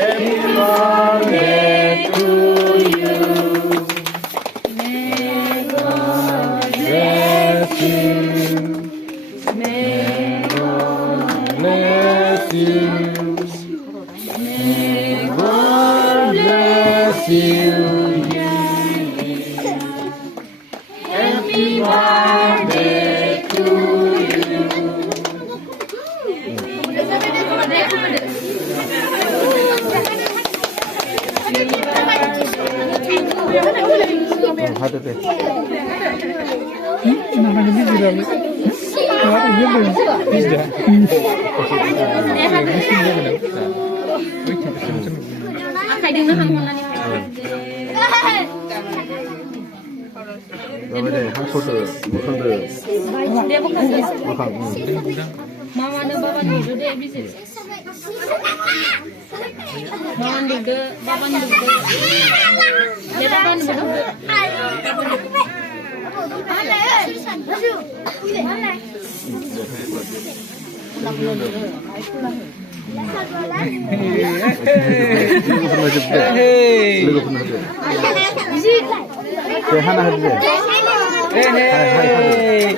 Happy birthday to you. May God bless you. May God bless you. May God bless you. Happy birthday to you. Hadi de. Namanya biz biralı. Var yıldır. Biz de. Böyle hansodu, bukandı. Bukan. Mamanya baban dulu deh bisa. Maman dulu, baban dulu. Ya baban dulu. Hana hadi de. Hey.